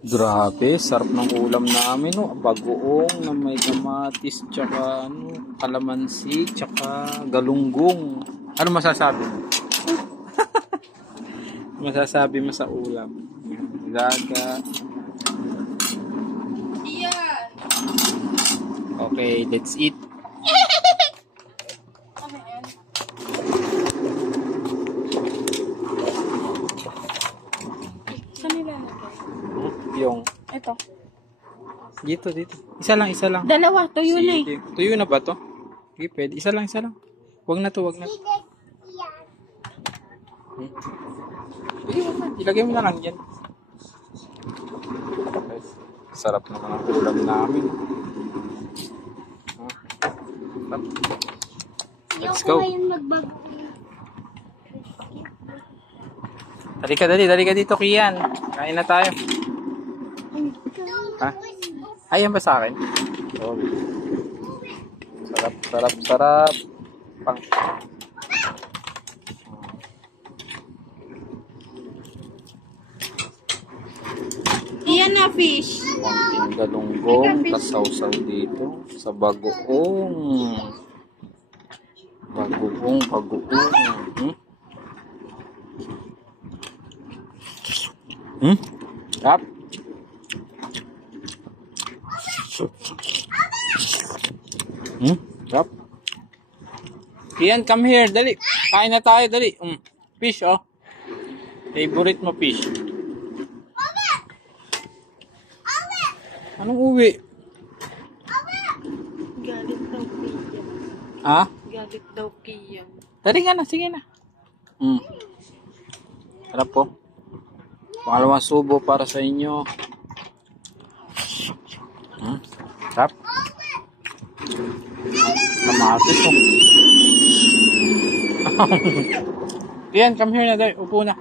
Grabe, sarap ng ulam namin, no? Bagoong na may kamatis, tsaka ano, kalamansi, tsaka galunggong. Ano masasabi mo? Masasabi mo sa ulam? Gaga. Iyan. Okay, let's eat. Ano yan? Saan nilalagay? Yung, Ito. dito. Isa lang. Dalawa, tuyo na eh. Sige. Tuyo na ba to? Okay, pwede. Isa lang. Wag na to. Ilagay mo na lang yan. Sarap naman ang ulam namin. Let's go. Dali ka dito, Kian. Kain na tayo. Ha? Ayan ba sa akin? Oh. Sarap. Pang. Iyan na fish. Konting galunggong, kasawsaw dito sa bagoong. Bagoong. Up. Up. Ian, come here, dali. Kain na tayo, dali. Fish, oh. Favorite mo fish. Anong uwi? Galit daw kiyam. Ha? Galit daw kiyam. Dali ka na, sige na. Sarap po. Pangalawang subo para sa inyo. Sarap. Kamatis oh. Ian, come here na dahil. Upo na.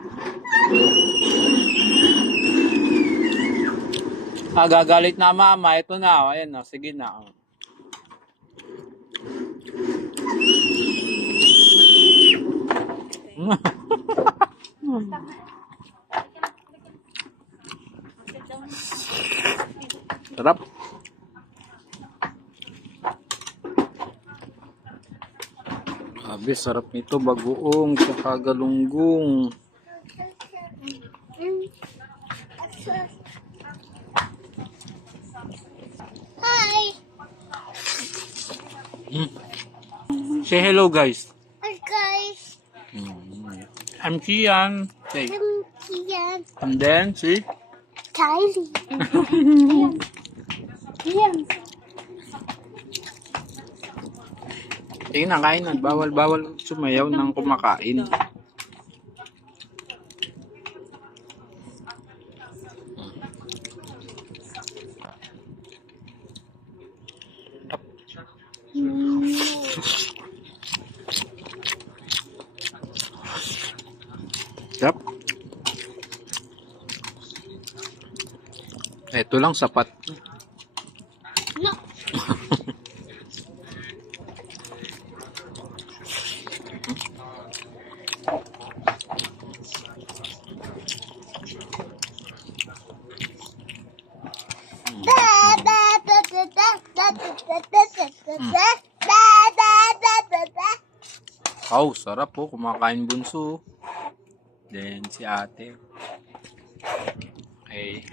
Gagalit na mama. Ito na. Ayan na. Sige na. Sarap. Sabi, sarap nito. Bagoong. Tsaka galunggong. Hi. Say hello, guys. Hi, guys. I'm Kian. Say. I'm Kian. And then, see? Kylie. Iyan. Tingnan, kain na. Bawal sumayaw ng kumakain. Yep. Ito lang sapat. No. Oh, sarap po. Kumakain bunso. Then si ate. Okay.